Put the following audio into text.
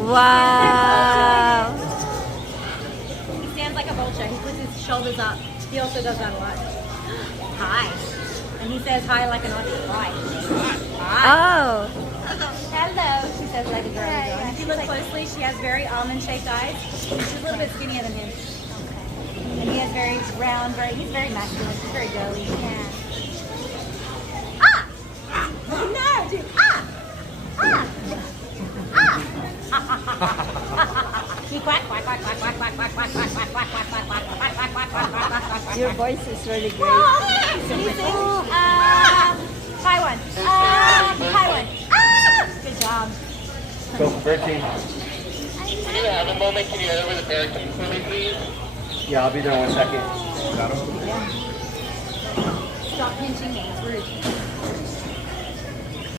Wow. He stands like a vulture. He puts his shoulders up. He also does that a lot. Hi. And he says hi like an Aussie. Hi. Oh. Hello, she says like a girl. And if you look closely, she has very almond-shaped eyes. She's a little bit skinnier than him. And he has very round, he's very masculine. He's very girly. Yeah. No, dude. You quack, quack, quack, quack, quack, quack, quack, quack, quack, quack, quack, quack, quack, quack, quack, quack, quack, quack, quack. Your voice is really great. He sings, hi one. Hi one. Good job. Go for 13. We're gonna have a moment. Can you head over the parrot for me, please? Yeah, I'll be there in 1 second. Stop pinching me. It's rude.